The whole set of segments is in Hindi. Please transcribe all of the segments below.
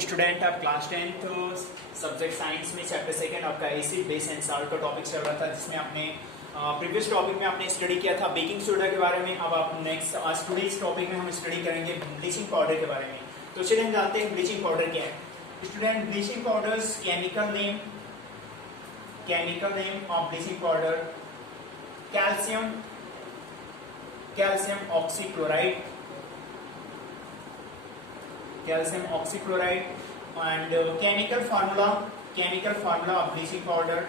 स्टूडेंट आप क्लास 10th सब्जेक्ट साइंस में चैप्टर सेकंड आपका एसिड बेस एंड साल्ट का टॉपिक चल रहा था, जिसमें आपने प्रीवियस टॉपिक में आपने स्टडी किया था बेकिंग सोडा के बारे में। अब आप नेक्स्ट आज टुडे इस टॉपिक में हम स्टडी करेंगे ब्लीचिंग पाउडर के बारे में। तो चलिए हम जानते हैं ब्लीचिंग पाउडर क्या है। Student, bleaching powders chemical name of bleaching powder calcium oxychloride and chemical formula of bleaching powder.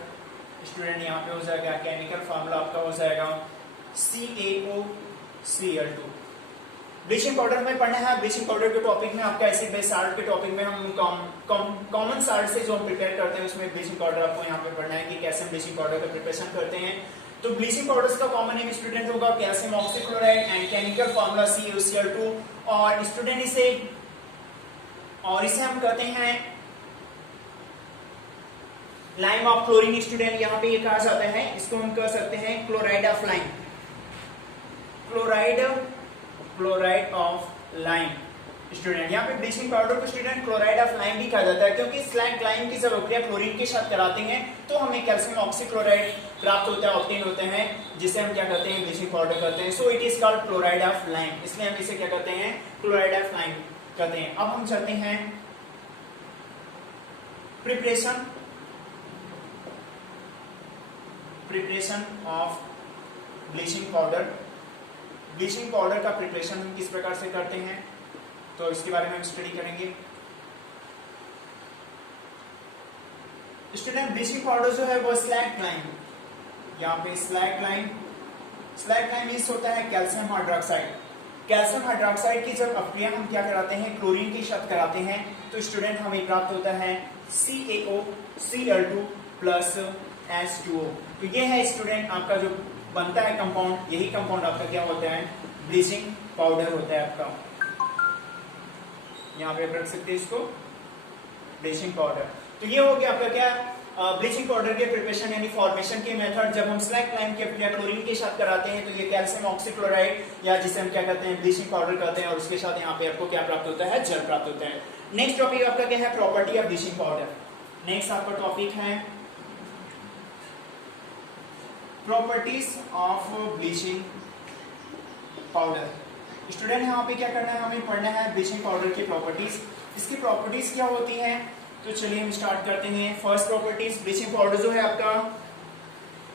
Student यहाँ पे हो जाएगा केमिकल फार्मूला आपका हो जाएगा CaOCl2। ब्लीचिंग पाउडर में पढ़ना है। ब्लीचिंग पाउडर के टॉपिक में आपका एसिड बेस साल्ट के टॉपिक में हम कॉमन साल्ट से जो हम प्रिपेयर करते हैं उसमें ब्लीचिंग पाउडर आपको यहाँ पे पढ़ना है कि कैसे हम ब्लीचिंग पाउडर का प्रिपरेशन करते हैं। तो ब्लीचिंग पाउडर्स का कॉमन नेम स्टूडेंट होगा calcium oxychloride and chemical formula CaOCl2। और स्टूडेंट इसे हम कहते हैं लाइम ऑफ क्लोरीन। स्टूडेंट यहाँ पे ये कहा जाता है, इसको हम कह सकते हैं chloride of lime, chloride of lime. Student यहाँ पे ब्लीचिंग पाउडर को स्टूडेंट क्लोराइड ऑफ लाइम भी कहा जाता है, क्योंकि स्लैग लाइम की जब प्रक्रिया क्लोरीन के साथ कराते हैं तो हमें कैल्शियम ऑक्सीक्लोराइड प्राप्त होता है, ऑब्टेन होते हैं, जिसे हम क्या कहते हैं ब्लीचिंग पाउडर कहते हैं। So it is called chloride of lime, इसलिए हम इसे क्या कहते हैं क्लोराइड ऑफ लाइम कहते हैं। अब हम चलते हैं preparation of bleaching powder. Bleaching powder का प्रिपरेशन हम किस प्रकार से करते हैं, तो इसके बारे में हम स्टडी करेंगे। स्टूडेंट, ब्लीचिंग पाउडर जो है वो स्लैग लाइम, यहाँ पे स्लैग लाइम मींस होता है कैल्शियम हाइड्रोक्साइड। कैल्शियम हाइड्रोक्साइड की जब अपक्रिया हम क्या कराते हैं क्लोरीन के साथ कराते हैं तो स्टूडेंट हमें प्राप्त होता है CaOCl2 प्लस H2O। तो ये है स्टूडेंट आपका जो बनता है कंपाउंड, यही कंपाउंड आपका क्या होता है ब्लीचिंग पाउडर होता है आपका। यहाँ पे रख सकते हैं इसको ब्लीचिंग पाउडर। तो ये हो गया आपका क्या ब्लीचिंग पाउडर के प्रिपरेशन यानी फॉर्मेशन के मेथड। जब हम स्लैग लाइम की अपक्रिया क्लोरीन के साथ कराते हैं तो ये कैल्शियम ऑक्सीक्लोराइड या जिसे हम क्या कहते हैं ब्लीचिंग पाउडर कहते हैं, और उसके साथ यहाँ पे आपको क्या प्राप्त होता है जल प्राप्त होता है। नेक्स्ट टॉपिक आपका क्या है property of bleaching powder. Next आपका टॉपिक है properties of bleaching powder. Student यहाँ पे क्या करना है, हमें पढ़ना है ब्लीचिंग पाउडर की प्रॉपर्टीज। इसकी प्रॉपर्टीज क्या होती हैं, तो चलिए हम स्टार्ट करते हैं। फर्स्ट प्रॉपर्टीज, ब्लीचिंग पाउडर जो है आपका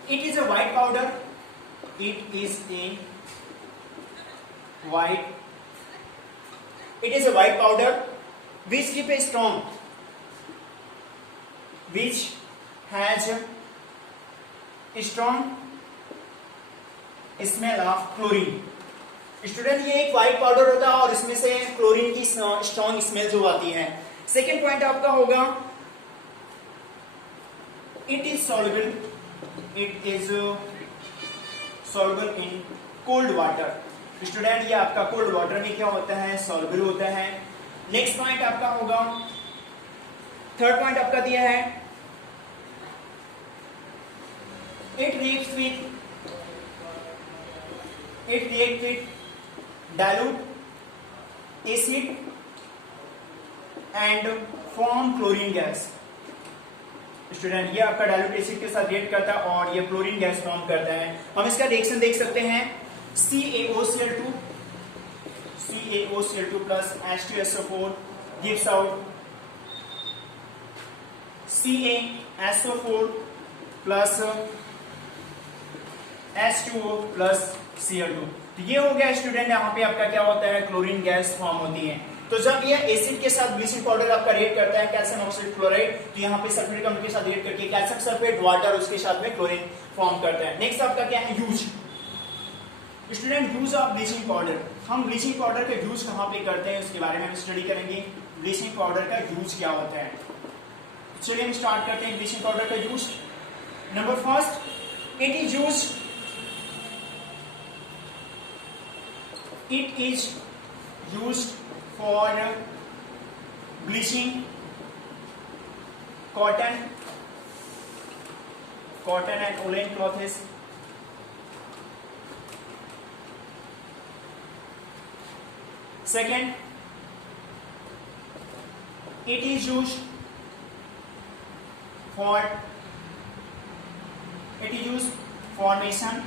it is a white powder, it is a white powder which keep a strong, which has a strong smell of chlorine। Student ये एक व्हाइट पाउडर होता है और इसमें से क्लोरीन की स्ट्रॉन्ग स्मेल जो आती है। सेकेंड पॉइंट आपका होगा it is soluble in cold water. Student ये आपका कोल्ड वाटर में क्या होता है सॉल्युबल होता है। नेक्स्ट पॉइंट आपका होगा, थर्ड पॉइंट आपका दिया है it react with dilute acid and form chlorine gas। Student ये आपका डाइल्यूट एसिड के साथ रिएक्ट करता है और ये क्लोरीन गैस फॉर्म करता है। हम इसका रिएक्शन देख सकते हैं CaOCl2 plus H2SO4 gives out CaSO4 plus H2O plus Cl2। तो ये हो गया स्टूडेंट, यहाँ पे आपका क्या होता है क्लोरीन गैस फॉर्म होती है। तो जब ये एसिड के साथ ब्लीचिंग पाउडर आपका रिएक्ट करता है कैल्शियम ऑक्साइड क्लोराइड, तो यहाँ पे सल्फ्यूरिक अम्ल के साथ रिएक्ट करके कैल्शियम सल्फेट वाटर उसके साथ में क्लोरीन फॉर्म करता है। नेक्स्ट आपका क्या है use. Student use of bleaching powder, हम ब्लीचिंग पाउडर का यूज कहाँ पे करते हैं उसके बारे में हम स्टडी करेंगे। ब्लीचिंग पाउडर का यूज क्या होता है, चलिए हम स्टार्ट करते हैं ब्लीचिंग पाउडर का use. Number first, it is used for bleaching cotton and woolen clothes। Second, It is used for formation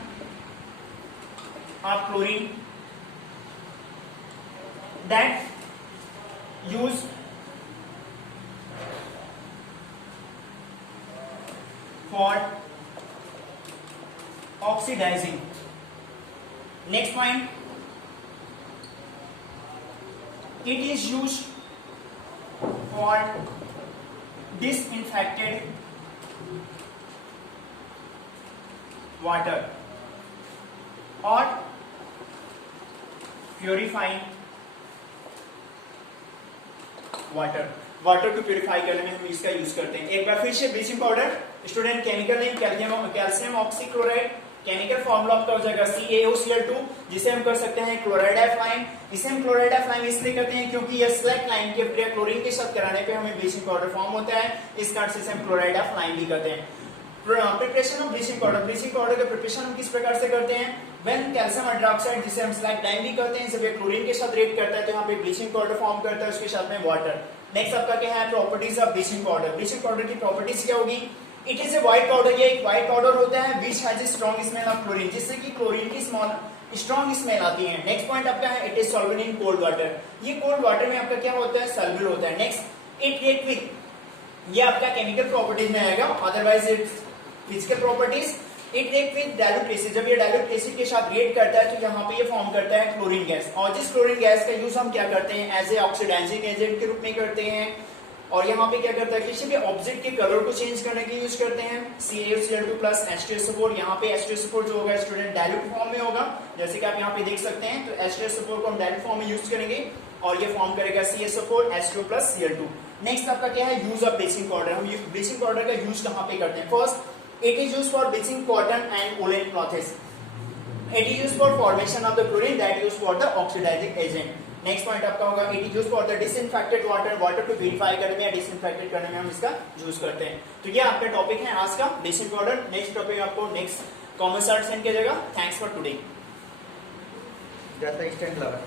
of chlorine that use for oxidizing. Next point, it is used for disinfected water or purifying water को प्यूरिफाई करने में हम इसका यूज करते हैं। एक बार फिर से bleaching powder, student chemical name calcium oxychloride, chemical formula आपका हो जाएगा CaOCl2, जिसे हम कर सकते हैं क्लोराइड ऑफ लाइम। इसे हम क्लोराइड ऑफ लाइम इसलिए करते हैं क्योंकि यह स्लैक लाइम की अभिक्रिया क्लोरीन के साथ कराने पे हमें ब्लीचिंग पाउडर फॉर्म होता है, इस कारण से हम क्लोराइड ऑफ लाइम भी करते हैं। प्रिपरेशन ऑफ ब्लीचिंग पाउडर का प्रिपरेशन हम किस प्रकार से करते हैं? व्हेन कैल्शियम हाइड्रोक्साइड, जिसे हम स्लैक लाइम भी करते हैं, जब ये क्लोरीन के साथ रिएक्ट करता है तो यहाँ पे ब्लीचिंग पाउडर फॉर्म करता है, उसके साथ में वाटर। नेक्स्ट आपका क्या है? Properties of bleaching powder. Bleaching powder की प्रॉपर्टीज क्या होगी? It is a white powder, ये एक व्हाइट पाउडर होता है which has a strong smell of chlorine, जिससे कि क्लोरीन की स्ट्रॉन्ग स्मेल आती है। नेक्स्ट पॉइंट आपका है it is soluble in cold water, ये कोल्ड वाटर में आपका क्या होता है? सॉल्युबल होता है। नेक्स्ट, इट रिएक्ट विद, ये आपका केमिकल प्रॉपर्टीज में आएगा, otherwise it's physical properties. It react with dilute acid, जब ये डाइल्यूट एसिड के साथ रिएक्ट करता है तो यहाँ पे ये फॉर्म करता है क्लोरीन गैस, और जिस क्लोरीन गैस का यूज हम क्या करते हैं? एज ए ऑक्सीडाइजिंग एजेंट के रूप में करते हैं। और यहाँ पे क्या करता है? किसी भी ऑब्जेक्ट के कलर को चेंज करने के यूज करते हैं। CaOCl2 प्लस H2SO4, यहाँ पे H2SO4 जो होगा स्टूडेंट डाइल्यूट फॉर्म में होगा, जैसे कि आप यहाँ पे देख सकते हैं। तो H2SO4 को हम डाइल्यूट फॉर्म में यूज करेंगे और ये फॉर्म करेगा CaSO4 H2 plus Cl2। Next आपका क्या है? Use of bleaching powder. हम ब्लीचिंग पाउडर का यूज कहाँ पे करते हैं? First, it is used for bleaching cotton and woolen clothes. It is used for formation of the chlorine that used for the oxidizing agent. Next point आपका होगा it is used for the disinfected water, water को प्यूरिफाई करने में या डिसइंफेक्टेड करने में हम इसका यूज करते हैं। तो ये आपका टॉपिक है आज का ब्लीचिंग पाउडर। नेक्स्ट टॉपिक आपको नेक्स्ट कॉमर्स आर्ट सेंड किया जाएगा। Thanks for today. स्टैंड लगा